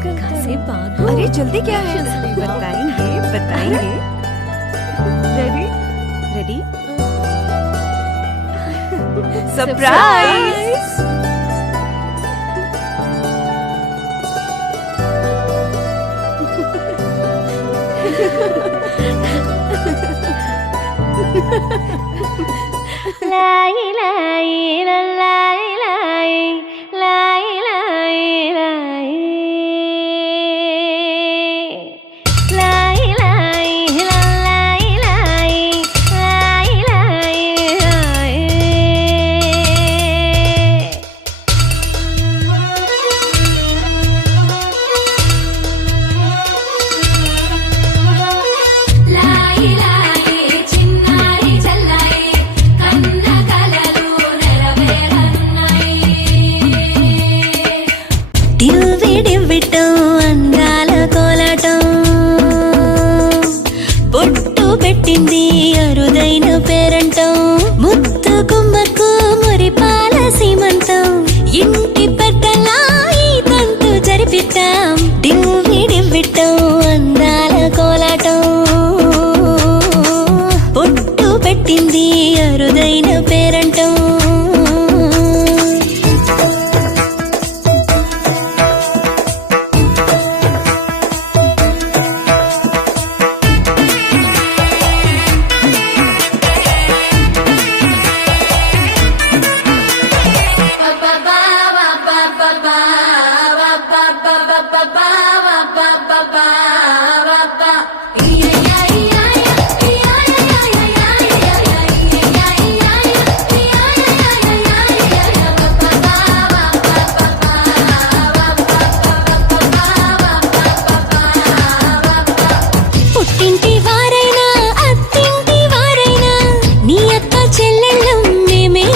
अरे जल्दी क्या है, बताएंगे बताएंगे। Ready ready, surprise. लाई लाई लाई लाई लाई लाई लाई लाई लाई लाई लाई लाई लाई लाई लाई చిన్నారి చల్లాయి కన్న కలలు నెరవేరన్నాయి డివ్వి డివ్విటం అందాల కోలాటం బొట్టు పెట్టింది అరుదైన పేరంటం ముత్తు గుమ్మకు మురిపాల సీమంతం ఇంటి పెద్దలా ఈ తంతు జరిపిద్దాం డివ్వి డివ్విటం అందాల కోలాటం బొట్టు పెట్టింది అరుదైన పేరంటం పుట్టింటి వారైనా అత్తింటి వారైనా నీ అక్క చెల్లెళ్ళం మేమే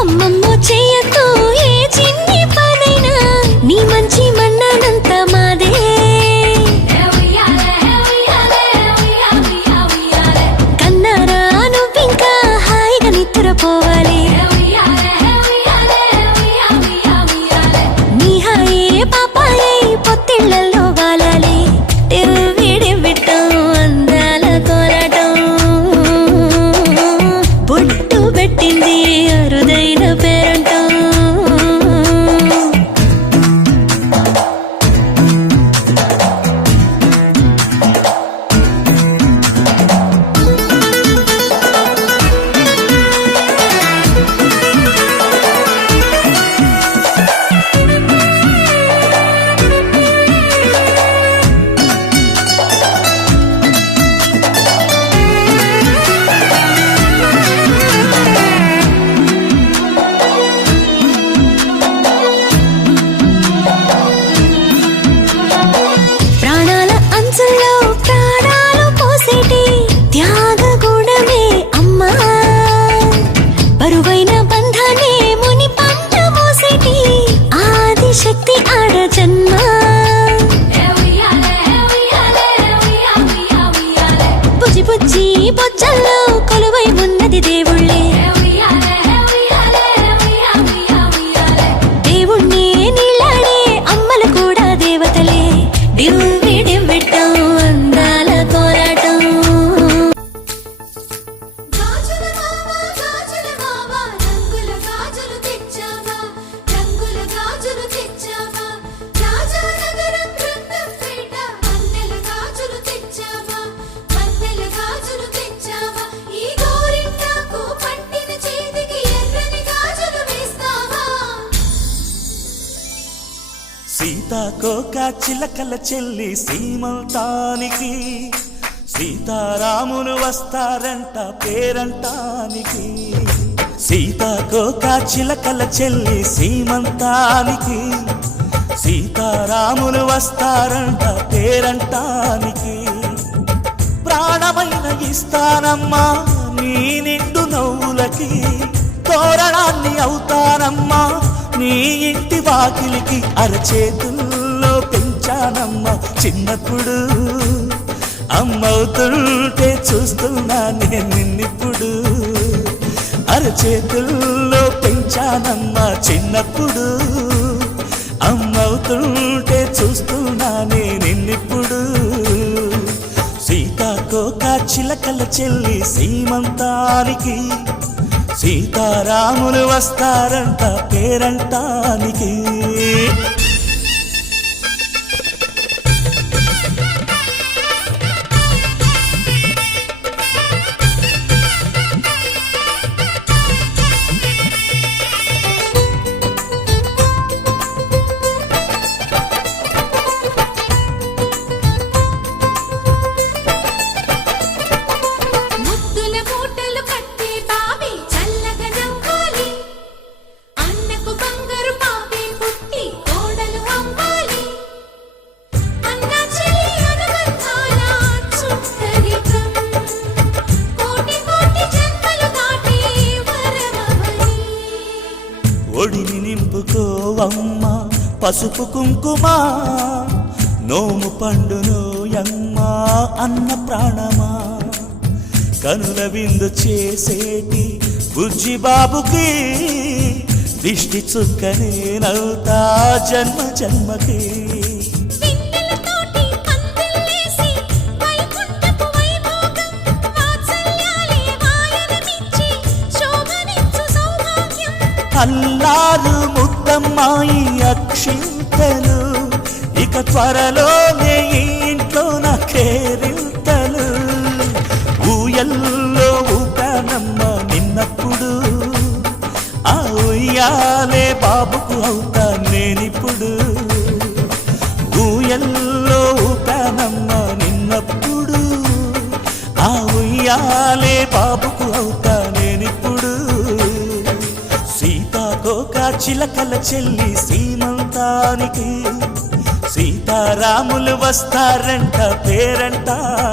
అమ్మమ్మో చెయ్యతో ఏ చిన్ని పనైనా నీ మంచి మన్నానంత మాదే కన్నారా నువ్వింకా హాయిగా నిద్రపోవాలి నీ హాయే పాపాయే పొత్తిళ్లలో వాలాలి డివ్విడివ్విటం అందాల కోలాటం బొట్టు పెట్టింది అరుదైన పేరంటం ప్రాణాల అంచుల్లో ప్రాణాలు పోసేటి త్యాగ గుణమే అమ్మా బరువైన బంధాన్ని ముని పంట మోసేటి ఆదిశక్తి ఆడ జన్మ బుజ్జి బుజ్జి బొజ్జల్లో కొలువై ఉన్నది దేవుళ్ళే దేవుణ్ణి నీళ్ళాడే అమ్మలు కూడా దేవతలే డివ్వి డివ్విటం అందాల కోలాటం గాజుల మావా రంగుల గాజులు తెచ్చావా రాజానగరం రంగంపేట వన్నెల గాజులు తెచ్చావా ఈ గోరింటాకు పట్టిన చేతికి ఎర్రని గాజులు వేస్తావా సీతాకోక చిలకల చెల్లి సీమంతానికి సీతారాములు వస్తారంట పేరంటానికి సీతాకోక చిలకల చెల్లి సీమంతానికి సీతారాములు వస్తారంట పేరంటానికి ప్రాణమైన ఇస్తానమ్మా నీ నిండు నవ్వులకి తోరణాన్ని అవుతానమ్మా నీ ఇంటి వాకిలికి అరచేతుల్లో పెంచానమ్మా చిన్నప్పుడు అమ్మవుతుంటే చూస్తున్నా నేను నిన్నిప్పుడు అరచేతుల్లో పెంచానమ్మా చిన్నప్పుడు అమ్మవుతుంటే చిలకల చెల్లి సీమంతానికి సీతారాములు వస్తారంట పేరంటానికి ముద్దుల మూటలు కట్టి బావి చల్లగా నవ్వాలి అన్నకు బంగారు పాపే పుట్టి కోడలు అవ్వాలి అన్న చెల్లి అనుబంధాల చుట్టరికం కోటి కోటి జన్మలు దాటి వరమవని ఒడిని నింపుకోవమ్మ పసుపు కుంకుమ నోము పండునోయమ్మ అన్న ప్రాణమా కనుల విందు చేసేటి బుజ్జి బాబుకి దిష్టి చుక్కనేనవుతా జన్మ జన్మకి వెన్నెలతోటి పందిళ్ళేసి వైకుంఠపు వైభోగం వాత్సల్యాలే వాయనమిచ్చి శోభనిచ్చు సౌభాగ్యం అల్లారు ముద్దమ్మాయి అక్షింతలు ఇక త్వరలోనే ఈ ఇంట్లో నా కేరింతలు ఊయల్లో ఊపానమ్మ నిన్నప్పుడు ఆ ఉయ్యాలే బాబుకు అవుతా నేనిప్పుడు ఊయల్లో ఊపానమ్మ నిన్నప్పుడు ఆ ఉయ్యాలే బాబుకు అవుతా నేనిప్పుడు సీతాకోక చిలకల చెల్లి సీమంతానికి సీతారాములు వస్తారంట పేరంటానికి